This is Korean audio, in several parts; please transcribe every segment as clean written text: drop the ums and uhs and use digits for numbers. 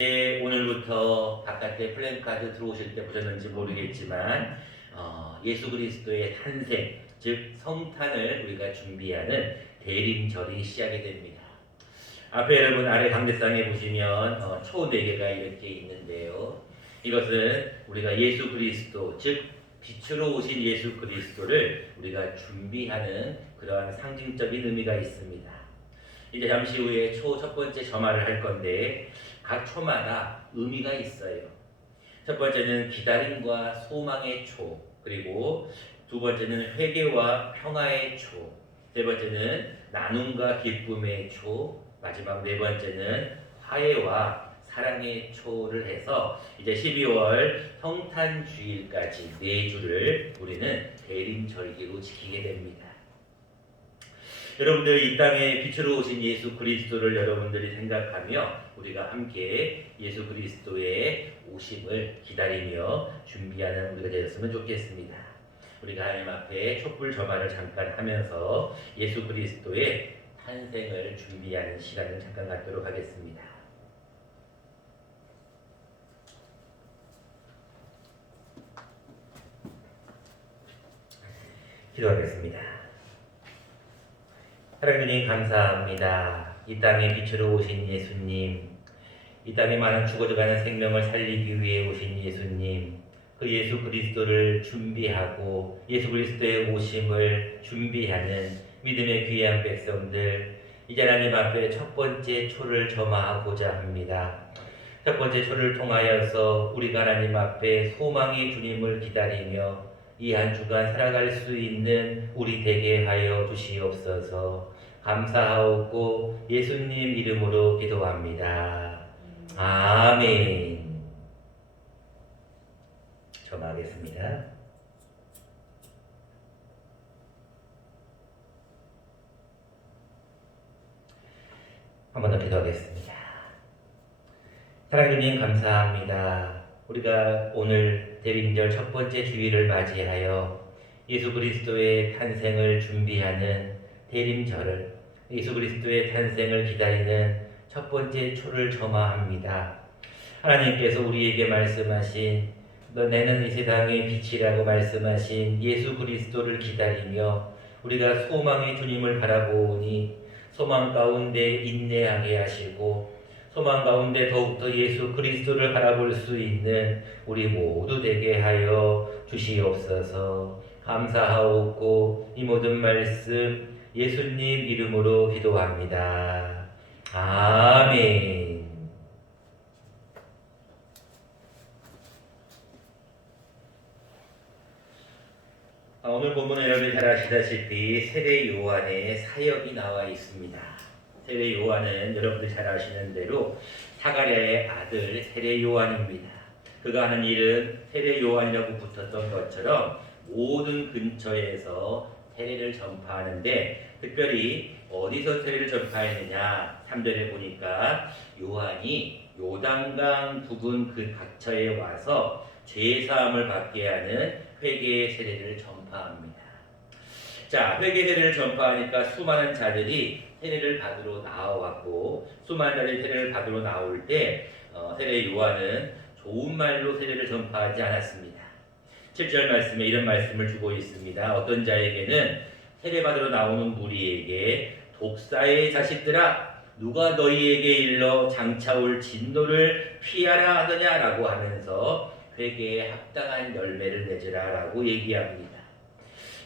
오늘부터 바깥에 플랜카드 들어오실 때 보셨는지 모르겠지만 예수 그리스도의 탄생, 즉 성탄을 우리가 준비하는 대림절이 시작이 됩니다. 앞에 여러분 아래 강대상에 보시면 초 4개가 이렇게 있는데요. 이것은 우리가 예수 그리스도, 즉 빛으로 오신 예수 그리스도를 우리가 준비하는 그러한 상징적인 의미가 있습니다. 이제 잠시 후에 초 첫 번째 점화를 할 건데 각 초마다 의미가 있어요. 첫 번째는 기다림과 소망의 초, 그리고 두 번째는 회개와 평화의 초, 세 번째는 나눔과 기쁨의 초, 마지막 네 번째는 화해와 사랑의 초를 해서 이제 12월 성탄 주일까지 4주를 우리는 대림절기로 지키게 됩니다. 여러분들 이 땅에 빛으로 오신 예수 그리스도를 여러분들이 생각하며 우리가 함께 예수 그리스도의 오심을 기다리며 준비하는 우리가 되었으면 좋겠습니다. 우리가 하나님 앞에 촛불 점화를 잠깐 하면서 예수 그리스도의 탄생을 준비하는 시간을 잠깐 갖도록 하겠습니다. 기도하겠습니다. 하나님 감사합니다. 이 땅에 빛으로 오신 예수님, 이 땅에 많은 죽어져가는 생명을 살리기 위해 오신 예수님, 그 예수 그리스도를 준비하고 예수 그리스도의 오심을 준비하는 믿음의 귀한 백성들, 이제 하나님 앞에 첫 번째 초를 점화하고자 합니다. 첫 번째 초를 통하여서 우리가 하나님 앞에 소망의 주님을 기다리며 이 한 주간 살아갈 수 있는 우리 되게 하여 주시옵소서. 감사하옵고 예수님 이름으로 기도합니다. 아멘. 점하겠습니다. 한 번 더 기도하겠습니다. 사랑하님 감사합니다. 우리가 오늘 대림절 첫 번째 주일을 맞이하여 예수 그리스도의 탄생을 준비하는 대림절을, 예수 그리스도의 탄생을 기다리는 첫 번째 초를 점화합니다. 하나님께서 우리에게 말씀하신 너는 이 세상의 빛이라고 말씀하신 예수 그리스도를 기다리며 우리가 소망의 주님을 바라보니 소망 가운데 인내하게 하시고 소망 가운데 더욱더 예수 그리스도를 바라볼 수 있는 우리 모두 되게 하여 주시옵소서. 감사하옵고 이 모든 말씀 예수님 이름으로 기도합니다. 아멘. 오늘 본문은 여러분이 잘 아시다시피 세례 요한의 사역이 나와 있습니다. 세례 요한은 여러분들 잘 아시는 대로 사가랴의 아들 세례 요한입니다. 그가 하는 일은 세례 요한이라고 붙었던 것처럼 모든 근처에서 세례를 전파하는데 특별히 어디서 세례를 전파했느냐 3절에 보니까 요한이 요단강 부근 그 각처에 와서 죄사함을 받게 하는 회개의 세례를 전파합니다. 자, 회개 세례를 전파하니까 수많은 자들이 세례를 받으러 나와왔고 수많은 자들이 세례를 받으러 나올 때 세례 요한은 좋은 말로 세례를 전파하지 않았습니다. 7절 말씀에 이런 말씀을 주고 있습니다. 어떤 자에게는 세례 받으러 나오는 무리에게 독사의 자식들아 누가 너희에게 일러 장차 올 진노를 피하라 하느냐라고 하면서 회개에 합당한 열매를 맺으라 라고 얘기합니다.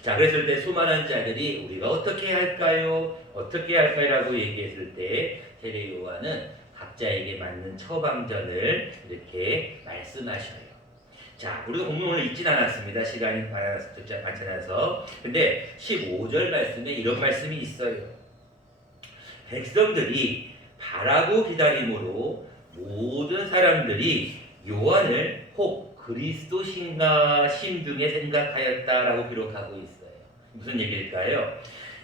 자, 그랬을 때 수많은 자들이 우리가 어떻게 할까요? 어떻게 할까요? 라고 얘기했을 때 세례 요한은 각자에게 맞는 처방전을 이렇게 말씀하셔요. 자, 우리가 본문을 읽진 않았습니다. 시간이 많지 않아서. 근데 15절 말씀에 이런 말씀이 있어요. 백성들이 바라고 기다림으로 모든 사람들이 요한을 혹 그리스도신가 심중에 생각하였다라고 기록하고 있어요. 무슨 얘기일까요?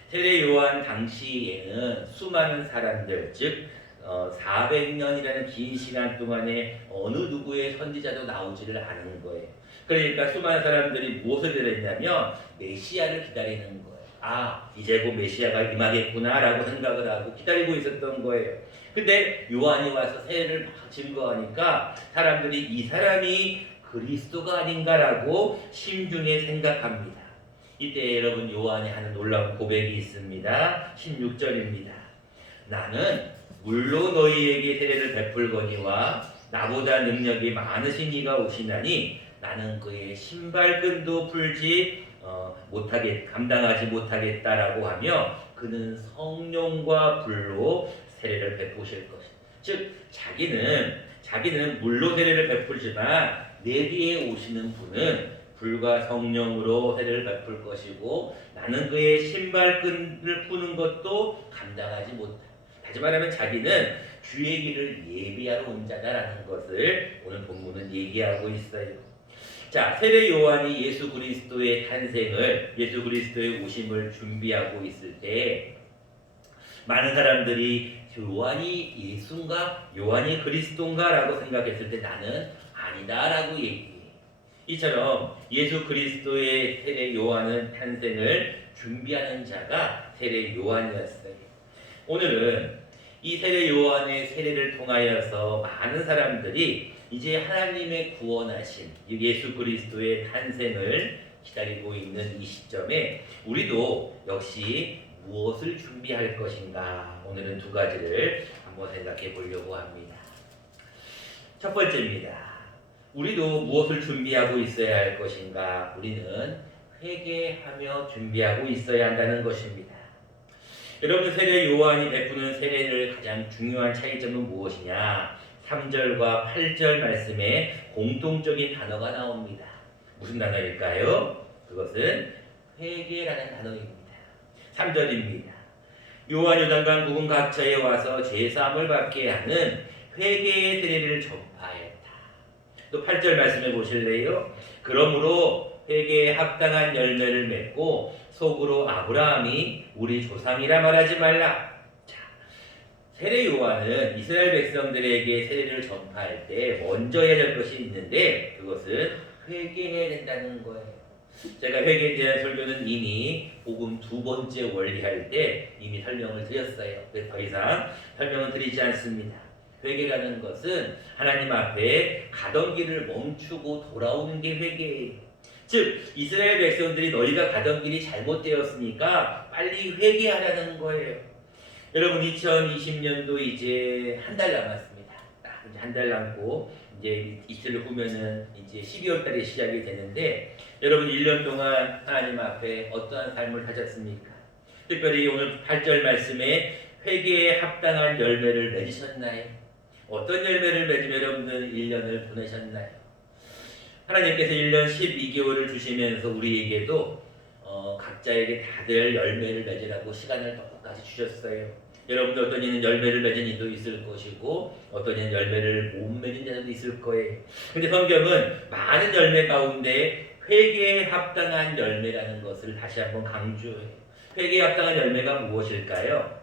세례 요한 당시에는 수많은 사람들, 즉 400년이라는 긴 시간 동안에 어느 누구의 선지자도 나오지를 않은 거예요. 그러니까 수많은 사람들이 무엇을 기다렸냐면 메시아를 기다리는 거예요. 아, 이제 곧 메시아가 임하겠구나 라고 생각을 하고 기다리고 있었던 거예요. 근데 요한이 와서 세례를 막 증거하니까 사람들이 이 사람이 그리스도가 아닌가라고 심중에 생각합니다. 이때 여러분 요한이 하는 놀라운 고백이 있습니다. 16절입니다. 나는 물로 너희에게 세례를 베풀거니와 나보다 능력이 많으신 이가 오시나니 나는 그의 신발끈도 풀지 감당하지 못하겠다라고 하며 그는 성령과 불로 세례를 베푸실 것이다. 즉 자기는 물로 세례를 베풀지만 내 뒤에 오시는 분은 불과 성령으로 세례를 베풀 것이고 나는 그의 신발끈을 푸는 것도 감당하지 못한다. 다시 말하면 자기는 주의 길을 예비하러 온 자다라는 것을 오늘 본문은 얘기하고 있어요. 자, 세례 요한이 예수 그리스도의 탄생을, 예수 그리스도의 오심을 준비하고 있을 때 많은 사람들이 요한이 예수인가? 요한이 그리스도인가? 라고 생각했을 때 나는 아니다 라고 얘기해. 이처럼 예수 그리스도의 세례 요한은 탄생을 준비하는 자가 세례 요한이었어요. 오늘은 이 세례 요한의 세례를 통하여서 많은 사람들이 이제 하나님의 구원하신 예수 그리스도의 탄생을 기다리고 있는 이 시점에 우리도 역시 무엇을 준비할 것인가? 오늘은 두 가지를 한번 생각해 보려고 합니다. 첫 번째입니다. 우리도 무엇을 준비하고 있어야 할 것인가? 우리는 회개하며 준비하고 있어야 한다는 것입니다. 여러분, 세례 요한이 베푸는 세례를 가장 중요한 차이점은 무엇이냐? 3절과 8절 말씀에 공통적인 단어가 나옵니다. 무슨 단어일까요? 그것은 회개라는 단어입니다. 3절입니다. 요한 요단강 부근 각처에 와서 죄사함을 받게 하는 회개의 세례를 전파했다. 또 8절 말씀해 보실래요? 그러므로 회개에 합당한 열매를 맺고 속으로 아브라함이 우리 조상이라 말하지 말라. 자, 세례 요한은 이스라엘 백성들에게 세례를 전파할 때 먼저 해야 될 것이 있는데 그것은 회개해야 된다는 거예요. 제가 회개에 대한 설교는 이미 복음 두 번째 원리 할 때 이미 설명을 드렸어요. 그래서 더 이상 설명은 드리지 않습니다. 회개라는 것은 하나님 앞에 가던 길을 멈추고 돌아오는 게 회개예요. 즉 이스라엘 백성들이 너희가 가던 길이 잘못되었으니까 빨리 회개하라는 거예요. 여러분 2020년도 이제 한 달 남았습니다. 딱 이제 한 달 남고 이제 이틀 후면은 이제 12월 달에 시작이 되는데 여러분 1년 동안 하나님 앞에 어떠한 삶을 하셨습니까? 특별히 오늘 8절 말씀에 회개에 합당한 열매를 맺으셨나요? 어떤 열매를 맺으며 여러분들 1년을 보내셨나요? 하나님께서 1년 12개월을 주시면서 우리에게도 각자에게 다들 열매를 맺으라고 시간을 똑같이 주셨어요. 여러분들 어떤 이는 열매를 맺은 이도 있을 것이고 어떤 이는 열매를 못 맺은 자도 있을 거예요. 근데 성경은 많은 열매 가운데 회개에 합당한 열매라는 것을 다시 한번 강조해요. 회개에 합당한 열매가 무엇일까요?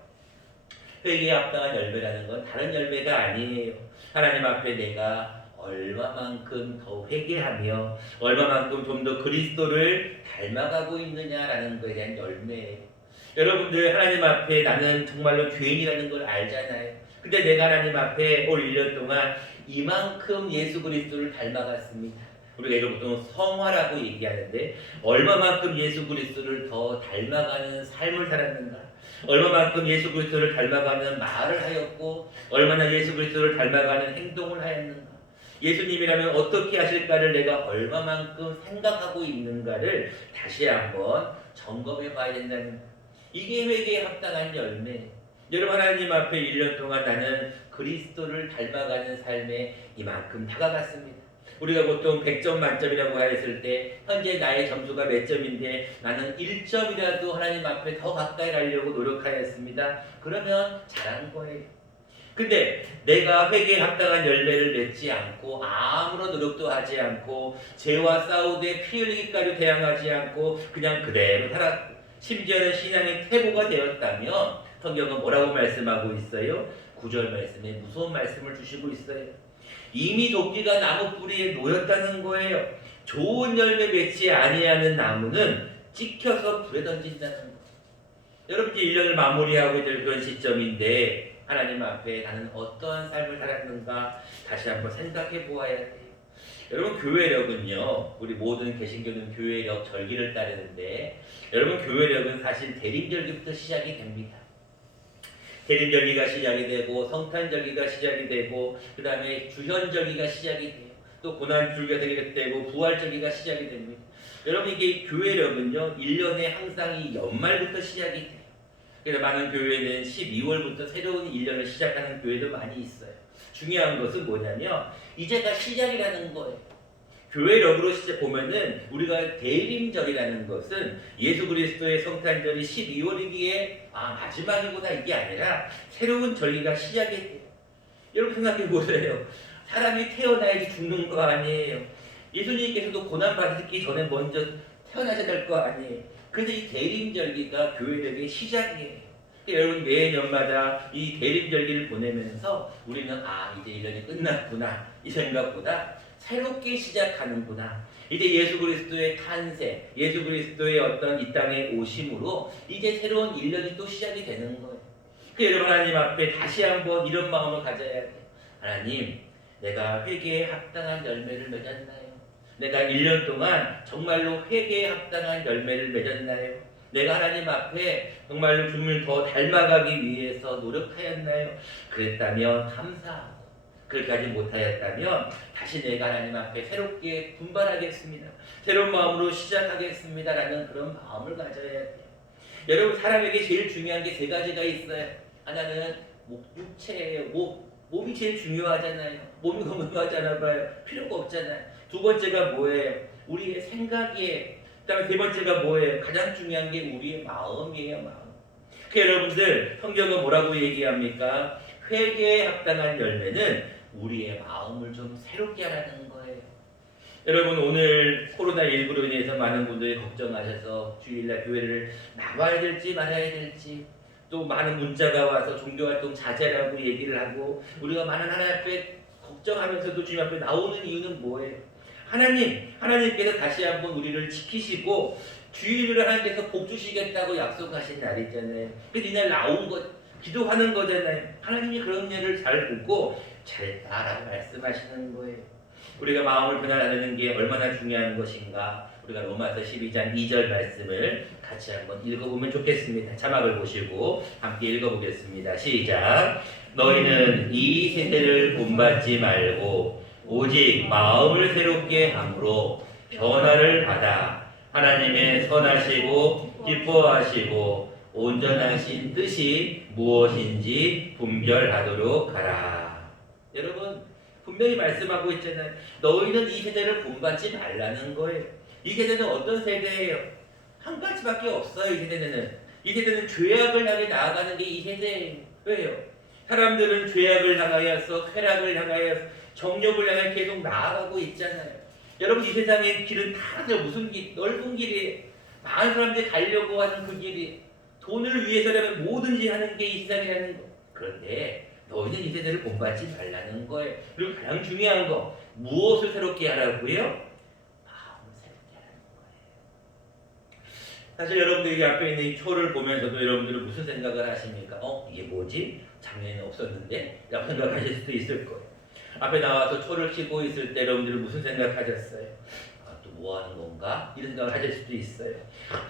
회개에 합당한 열매라는 건 다른 열매가 아니에요. 하나님 앞에 내가 얼마만큼 더 회개하며 얼마만큼 좀 더 그리스도를 닮아가고 있느냐라는 것에 대한 열매예요. 여러분들 하나님 앞에 나는 정말로 죄인이라는 걸 알잖아요. 근데 내가 하나님 앞에 올 1년 동안 이만큼 예수 그리스도를 닮아갔습니다. 우리가 이걸 보통 성화라고 얘기하는데 얼마만큼 예수 그리스도를 더 닮아가는 삶을 살았는가? 얼마만큼 예수 그리스도를 닮아가는 말을 하였고 얼마나 예수 그리스도를 닮아가는 행동을 하였는가? 예수님이라면 어떻게 하실까를 내가 얼마만큼 생각하고 있는가를 다시 한번 점검해 봐야 된다는 거예요. 이게 회개에 합당한 열매. 여러분 하나님 앞에 1년 동안 나는 그리스도를 닮아가는 삶에 이만큼 다가갔습니다. 우리가 보통 100점 만점이라고 했을 때 현재 나의 점수가 몇 점인데 나는 1점이라도 하나님 앞에 더 가까이 가려고 노력하였습니다. 그러면 잘한 거예요. 근데 내가 회개에 합당한 열매를 맺지 않고 아무런 노력도 하지 않고 죄와 싸우되 피 흘리기까지 대항하지 않고 그냥 그대로 살았고 심지어는 신앙의 퇴보가 되었다면 성경은 뭐라고 말씀하고 있어요? 9절 말씀에 무서운 말씀을 주시고 있어요. 이미 도끼가 나무 뿌리에 놓였다는 거예요. 좋은 열매 맺지 아니하는 나무는 찍혀서 불에 던진다는 거예요. 여러분 이제 1년을 마무리하고 있는 그런 시점인데 하나님 앞에 나는 어떠한 삶을 살았는가 다시 한번 생각해 보아야 돼요. 여러분, 교회력은요, 우리 모든 개신교는 교회력 절기를 따르는데, 여러분, 교회력은 사실 대림절기부터 시작이 됩니다. 대림절기가 시작이 되고 성탄절기가 시작이 되고 그 다음에 주현절기가 시작이 돼요. 또 고난주기가 되고 부활절기가 시작이 됩니다. 여러분, 이게 교회력은요 1년에 항상 이 연말부터 시작이 돼요. 그래서 많은 교회는 12월부터 새로운 1년을 시작하는 교회도 많이 있어요. 중요한 것은 뭐냐면 이제가 시작이라는 거예요. 교회력으로 시작 보면은 우리가 대림절이라는 것은 예수 그리스도의 성탄절이 12월이기에 마지막이구나 이게 아니라 새로운 절기가 시작이 돼요. 여러분 생각해 보세요. 사람이 태어나야지 죽는 거 아니에요. 예수님께서도 고난 받기 전에 먼저 태어나셔야 될 거 아니에요. 그래서 이 대림절기가 교회력의 시작이에요. 여러분 매년마다 이 대림절기를 보내면서 우리는 이제 1년이 끝났구나 이 생각보다 새롭게 시작하는구나. 이제 예수 그리스도의 탄생, 예수 그리스도의 어떤 이 땅에 오심으로 이제 새로운 1년이 또 시작이 되는 거예요. 여러분 하나님 앞에 다시 한번 이런 마음을 가져야 돼요. 하나님, 내가 회개에 합당한 열매를 맺었나요? 내가 1년 동안 정말로 회개에 합당한 열매를 맺었나요? 내가 하나님 앞에 정말로 주님을 더 닮아가기 위해서 노력하였나요? 그랬다면 감사하고, 그렇게 하지 못하였다면 다시 내가 하나님 앞에 새롭게 분발하겠습니다. 새로운 마음으로 시작하겠습니다. 라는 그런 마음을 가져야 돼요. 여러분, 사람에게 제일 중요한 게 세 가지가 있어요. 하나는 육체예요. 몸이 제일 중요하잖아요. 몸이 건강하잖아 봐요. 필요가 없잖아요. 두 번째가 뭐예요? 우리의 생각이에요. 그 다음에 세 번째가 뭐예요? 가장 중요한 게 우리의 마음이에요. 마음. 여러분들 성경은 뭐라고 얘기합니까? 회개에 합당한 열매는 우리의 마음을 좀 새롭게 하라는 거예요. 여러분, 오늘 코로나19로 인해서 많은 분들이 걱정하셔서 주일날 교회를 나와야 될지 말아야 될지, 또 많은 문자가 와서 종교활동 자제라고 얘기를 하고 우리가 많은 하나님 앞에 걱정하면서도 주님 앞에 나오는 이유는 뭐예요? 하나님께서 다시 한번 우리를 지키시고 주일을 하나님께서 복 주시겠다고 약속하신 날이잖아요. 그래서 이날 나온 것, 기도하는 거잖아요. 하나님이 그런 일을 잘 보고 잘했다라고 말씀하시는 거예요. 우리가 마음을 변화하는 게 얼마나 중요한 것인가, 우리가 로마서 12장 2절 말씀을 같이 한번 읽어보면 좋겠습니다. 자막을 보시고 함께 읽어보겠습니다. 시작. 너희는 이 세대를 본받지 말고 오직 마음을 새롭게 함으로 변화를 받아 하나님의 선하시고 기뻐하시고 온전하신 뜻이 무엇인지 분별하도록 하라. 여러분, 분명히 말씀하고 있잖아요. 너희는 이 세대를 본받지 말라는 거예요. 이 세대는 어떤 세대예요? 한 가지밖에 없어요. 이 세대는 죄악을 향해 나아가는 게 이 세대예요. 왜요? 사람들은 죄악을 향하여서, 쾌락을 향하여서, 정욕을 향해 계속 나아가고 있잖아요. 여러분, 이 세상의 길은 다 무슨 길? 넓은 길이에요. 많은 사람들이 가려고 하는 그 길이, 돈을 위해서라면 뭐든지 하는 게 이 세상이라는 거. 그런데 너희는 이 세대를 본받지 말라는 거예요. 그리고 가장 중요한 거, 무엇을 새롭게 하라고요? 마음을 새롭게 하라는 거예요. 사실 여러분들이 앞에 있는 이 초를 보면서도 여러분들은 무슨 생각을 하십니까? 이게 뭐지? 작년에는 없었는데? 라고 생각하실 수도 있을 거예요. 앞에 나와서 초를 켜고 있을 때 여러분들은 무슨 생각하셨어요? 또 뭐 하는 건가? 이런 생각을 하실 수도 있어요.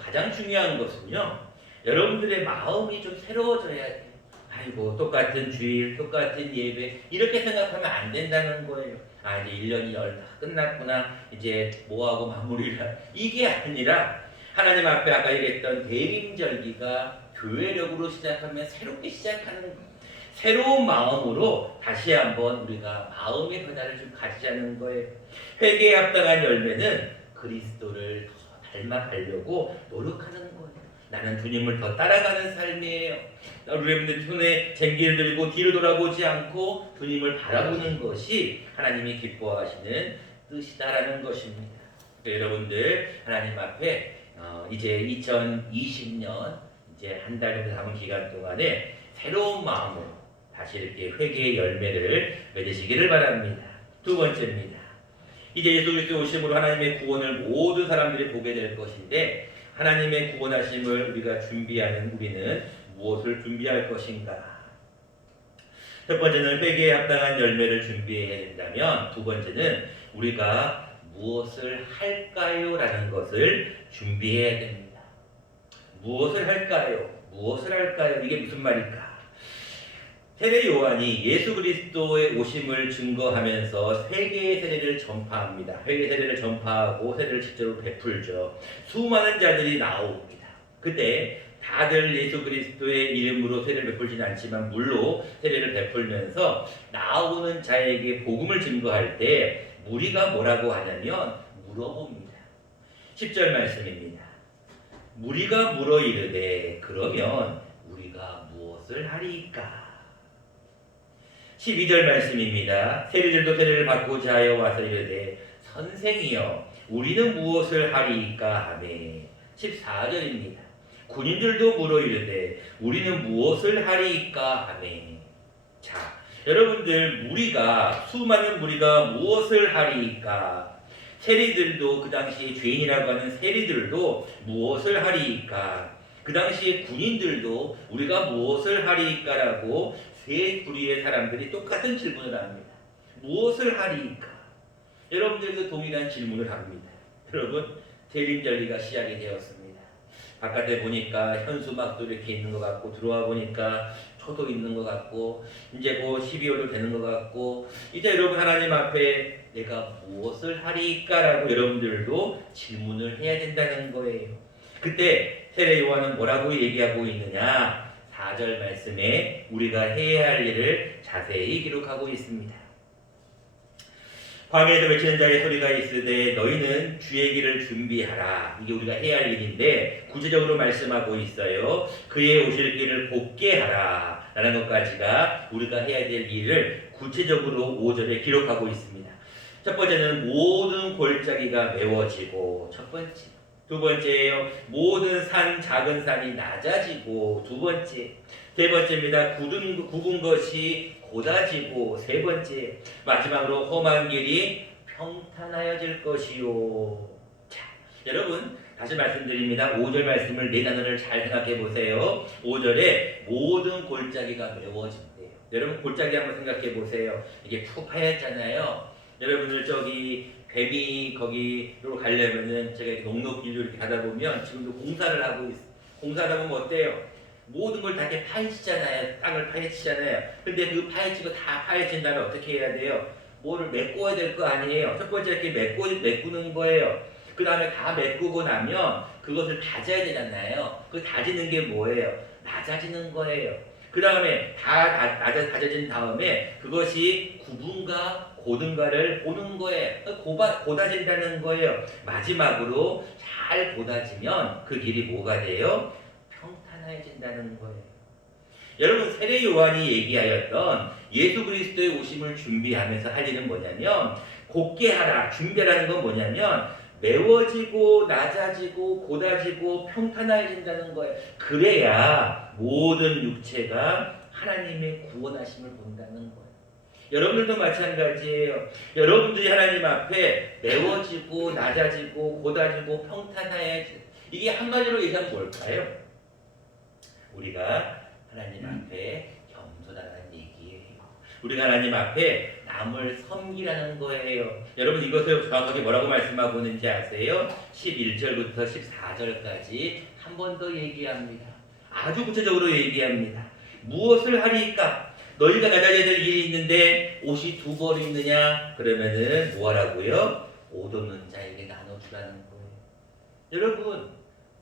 가장 중요한 것은요, 여러분들의 마음이 좀 새로워져야 돼요. 아이고, 똑같은 주일, 똑같은 예배, 이렇게 생각하면 안 된다는 거예요. 이제 1년이 다 끝났구나, 이제 뭐하고 마무리를, 이게 아니라 하나님 앞에 아까 얘기했던 대림절기가 교회력으로 시작하면 새롭게 시작하는 거예요. 새로운 마음으로 다시 한번 우리가 마음의 변화를 좀 가지자는 거예요. 회개에 합당한 열매는 그리스도를 더 닮아가려고 노력하는 거예요. 나는 주님을 더 따라가는 삶이에요. 여러분들 손에 쟁기를 들고 뒤로 돌아보지 않고 주님을 바라보는 것이 하나님이 기뻐하시는 뜻이다라는 것입니다. 여러분들 하나님 앞에 이제 2020년 이제 한 달 정도 남은 기간 동안에 새로운 마음으로 다시 이렇게 회개의 열매를 맺으시기를 바랍니다. 두 번째입니다. 이제 예수 그리스도 오심으로 하나님의 구원을 모든 사람들이 보게 될 것인데, 하나님의 구원하심을 우리가 준비하는 우리는 무엇을 준비할 것인가? 첫 번째는 회개에 합당한 열매를 준비해야 된다면, 두 번째는 우리가 무엇을 할까요? 라는 것을 준비해야 됩니다. 무엇을 할까요? 무엇을 할까요? 이게 무슨 말일까? 세례 요한이 예수 그리스도의 오심을 증거하면서 세계의 세례를 전파합니다. 회개 세례를 전파하고 세례를 직접으로 베풀죠. 수많은 자들이 나옵니다. 그때 다들 예수 그리스도의 이름으로 세례를 베풀지는 않지만 물로 세례를 베풀면서 나오는 자에게 복음을 증거할 때 무리가 뭐라고 하냐면 물어봅니다. 10절 말씀입니다. 무리가 물어 이르되 그러면 우리가 무엇을 하리이까? 12절 말씀입니다. 세리들도 세례를 받고자 하여 와서 이르되 선생이여 우리는 무엇을 하리이까 하매. 14절입니다. 군인들도 물어 이르되 우리는 무엇을 하리이까 하매. 자, 여러분들 수많은 무리가 무엇을 하리이까? 세리들도 그 당시에 죄인이라고 하는 세리들도 무엇을 하리이까? 그 당시에 군인들도 우리가 무엇을 하리이까라고 세 부류의 사람들이 똑같은 질문을 합니다. 무엇을 하리이까? 여러분들도 동일한 질문을 합니다. 여러분, 대림절기가 시작이 되었습니다. 바깥에 보니까 현수막도 이렇게 있는 것 같고, 들어와 보니까 초도 있는 것 같고, 이제 곧 12월도 되는 것 같고, 이제 여러분 하나님 앞에 내가 무엇을 하리이까라고 여러분들도 질문을 해야 된다는 거예요. 그때 세례 요한은 뭐라고 얘기하고 있느냐? 4절 말씀에 우리가 해야 할 일을 자세히 기록하고 있습니다. 광야에서 외치는 자의 소리가 있으되 너희는 주의 길을 준비하라. 이게 우리가 해야 할 일인데 구체적으로 말씀하고 있어요. 그의 오실 길을 곱게 하라 라는 것까지가 우리가 해야 될 일을 구체적으로 5절에 기록하고 있습니다. 첫 번째는 모든 골짜기가 메워지고, 첫 번째. 두 번째예요. 모든 작은 산이 낮아지고, 두 번째. 세 번째입니다. 굽은 것이 곧아지고, 세 번째. 마지막으로 험한 길이 평탄하여질 것이요. 자, 여러분 다시 말씀드립니다. 5절 말씀을 네 단어를 잘 생각해 보세요. 5절에 모든 골짜기가 메워진대요. 여러분 골짜기 한번 생각해 보세요. 이게 푹 하였잖아요. 여러분들 저기 뱀이 거기로 가려면은 제가 이렇게 녹록길로 이렇게 가다 보면 지금도 공사를 하고 있어요. 공사를 하면 어때요? 모든 걸 다 이렇게 파헤치잖아요. 땅을 파헤치잖아요. 근데 그 파헤치고 다 파헤친 다음에 어떻게 해야 돼요? 뭐를 메꿔야 될 거 아니에요. 첫 번째 이렇게 메꾸는 거예요. 그 다음에 다 메꾸고 나면 그것을 다져야 되잖아요. 그 다지는 게 뭐예요? 낮아지는 거예요. 그 다음에 다져진 다음에 그것이 굽은가 고든가를 보는 거예요. 고다진다는 거예요. 마지막으로 잘 고다지면 그 길이 뭐가 돼요? 평탄해진다는 거예요. 여러분 세례 요한이 얘기하였던 예수 그리스도의 오심을 준비하면서 할 일은 뭐냐면 곱게 하라. 준비라는 건 뭐냐면 메워지고 낮아지고 고다지고 평탄해진다는 거예요. 그래야 모든 육체가 하나님의 구원하심을 본다는 거예요. 여러분들도 마찬가지예요. 여러분들이 하나님 앞에 메워지고 낮아지고 고다지고 평탄해야지. 이게 한마디로 얘기하면 뭘까요? 우리가 하나님 앞에 겸손하다는 얘기예요. 우리가 하나님 앞에 남을 섬기라는 거예요. 여러분 이것을 정확하게 뭐라고 말씀하고 있는지 아세요? 11절부터 14절까지 한 번 더 얘기합니다. 아주 구체적으로 얘기합니다. 무엇을 하리이까? 너희가 낮아져야 될 일이 있는데 옷이 두 벌 있느냐? 그러면은 뭐 하라고요? 옷 없는 자에게 나눠주라는 거예요. 여러분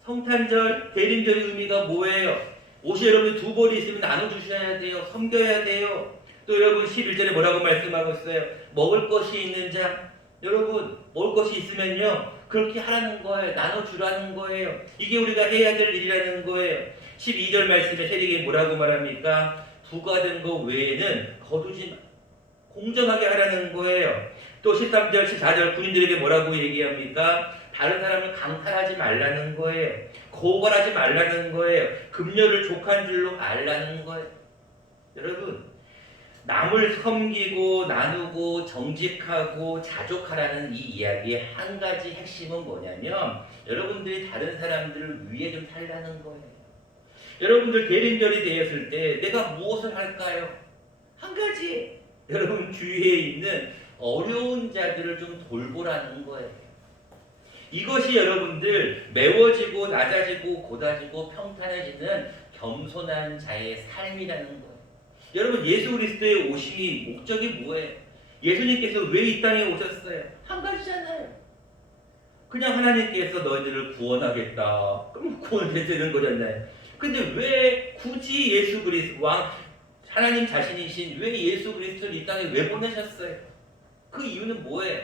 성탄절, 대림절의 의미가 뭐예요? 옷이 여러분 두 벌이 있으면 나눠주셔야 돼요. 섬겨야 돼요. 또 여러분 11절에 뭐라고 말씀하고 있어요? 먹을 것이 있는 자. 여러분 먹을 것이 있으면요 그렇게 하라는 거예요. 나눠주라는 거예요. 이게 우리가 해야 될 일이라는 거예요. 12절 말씀에 세리에게 뭐라고 말합니까? 부과된 것 외에는 거두지 마. 공정하게 하라는 거예요. 또 13절, 14절 군인들에게 뭐라고 얘기합니까? 다른 사람을 강탈하지 말라는 거예요. 고발하지 말라는 거예요. 급료를 족한 줄로 알라는 거예요. 여러분 남을 섬기고 나누고 정직하고 자족하라는 이 이야기의 한 가지 핵심은 뭐냐면 여러분들이 다른 사람들을 위해 좀 살라는 거예요. 여러분들 대림절이 되었을 때 내가 무엇을 할까요? 한 가지, 여러분 주위에 있는 어려운 자들을 좀 돌보라는 거예요. 이것이 여러분들 매워지고 낮아지고 고다지고 평탄해지는 겸손한 자의 삶이라는 거예요. 여러분 예수 그리스도의 오심이 목적이 뭐예요? 예수님께서 왜 이 땅에 오셨어요? 한 가지잖아요. 그냥 하나님께서 너희들을 구원하겠다. 그럼 구원되는 거잖아요. 근데 왜 굳이 예수 그리스도 왕 하나님 자신이신 왜 예수 그리스도를 이 땅에 왜 보내셨어요? 그 이유는 뭐예요?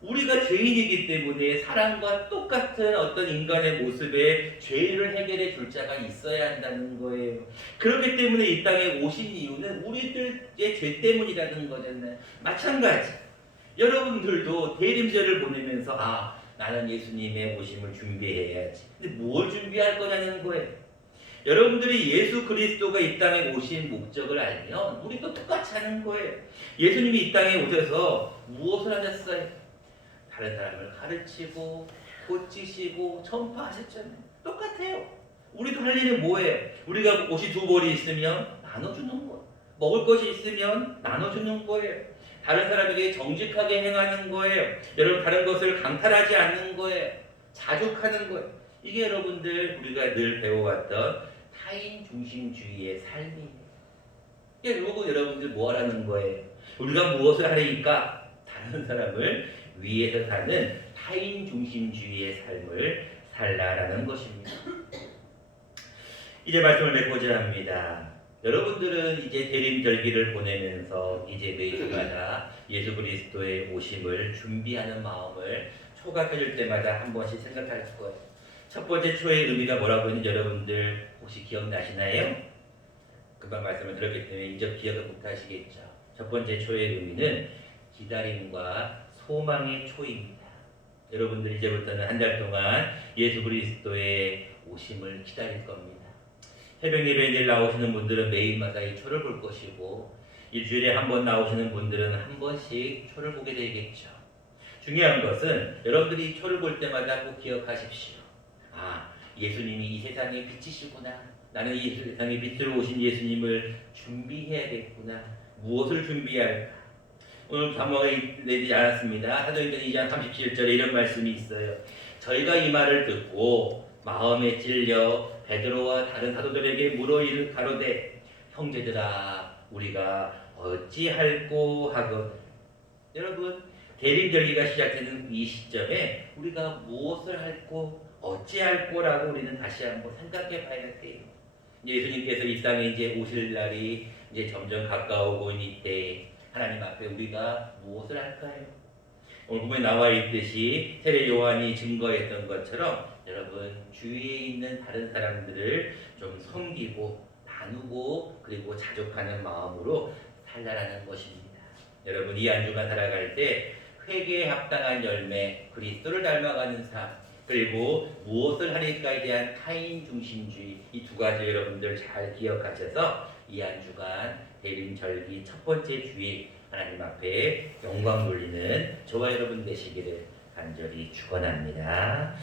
우리가 죄인이기 때문에 사람과 똑같은 어떤 인간의 모습에 죄를 해결해 줄 자가 있어야 한다는 거예요. 그렇기 때문에 이 땅에 오신 이유는 우리들의 죄 때문이라는 거잖아요. 마찬가지. 여러분들도 대림절을 보내면서 나는 예수님의 오심을 준비해야지. 근데 뭘 준비할 거냐는 거예요. 여러분들이 예수 그리스도가 이 땅에 오신 목적을 알면 우리도 똑같이 하는 거예요. 예수님이 이 땅에 오셔서 무엇을 하셨어요? 다른 사람을 가르치고 고치시고 전파하셨잖아요. 똑같아요. 우리도 할 일은 뭐예요? 우리가 옷이 두 벌이 있으면 나눠주는 거예요. 먹을 것이 있으면 나눠주는 거예요. 다른 사람에게 정직하게 행하는 거예요. 여러분 다른 것을 강탈하지 않는 거예요. 자족하는 거예요. 이게 여러분들 우리가 늘 배워왔던 타인 중심주의의 삶이에요. 결국 여러분들 뭐 하라는 거예요? 우리가 무엇을 하려니까 다른 사람을 위에서 사는 타인 중심주의의 삶을 살라라는 것입니다. 이제 말씀을 맺고자 합니다. 여러분들은 이제 대림절기를 보내면서 이제 매주마다 예수 그리스도의 오심을 준비하는 마음을 초가 켜질 때마다 한 번씩 생각할 거예요. 첫 번째 초의 의미가 뭐라고 했는지 여러분들 혹시 기억나시나요? 금방 말씀을 드렸기 때문에 이제 기억을 못하시겠죠. 첫 번째 초의 의미는 기다림과 소망의 초입니다. 여러분들 이제부터는 한 달 동안 예수 그리스도의 오심을 기다릴 겁니다. 새벽 예배에 나오시는 분들은 매일마다 이 초를 볼 것이고 일주일에 한 번 나오시는 분들은 한 번씩 초를 보게 되겠죠. 중요한 것은 여러분들이 초를 볼 때마다 꼭 기억하십시오. 예수님이 이 세상의 빛이시구나. 나는 이 세상의 빛으로 오신 예수님을 준비해야겠구나. 무엇을 준비할까? 오늘 감옥에 내지 않았습니다. 사도행전 2장 37절에 이런 말씀이 있어요. 저희가 이 말을 듣고 마음에 찔려 베드로와 다른 사도들에게 물어 이르 가로되 형제들아 우리가 어찌할꼬 하거든. 여러분 대림절기가 시작되는 이 시점에 우리가 무엇을 할꼬 어찌할꼬라고 우리는 다시 한번 생각해 봐야 돼요. 예수님께서 이 땅에 이제 오실 날이 이제 점점 가까우고 있는 때 하나님 앞에 우리가 무엇을 할까요? 오늘 보면 나와 있듯이 세례 요한이 증거했던 것처럼 여러분 주위에 있는 다른 사람들을 좀 섬기고 나누고 그리고 자족하는 마음으로 살라라는 것입니다. 여러분 이 한 주간 살아갈 때 회개에 합당한 열매, 그리스도를 닮아가는 삶, 그리고 무엇을 하릴까에 대한 타인 중심주의 이 두 가지 여러분들 잘 기억하셔서 이 한 주간 대림절기 첫 번째 주일 하나님 앞에 영광 돌리는 저와 여러분 되시기를 간절히 축원합니다.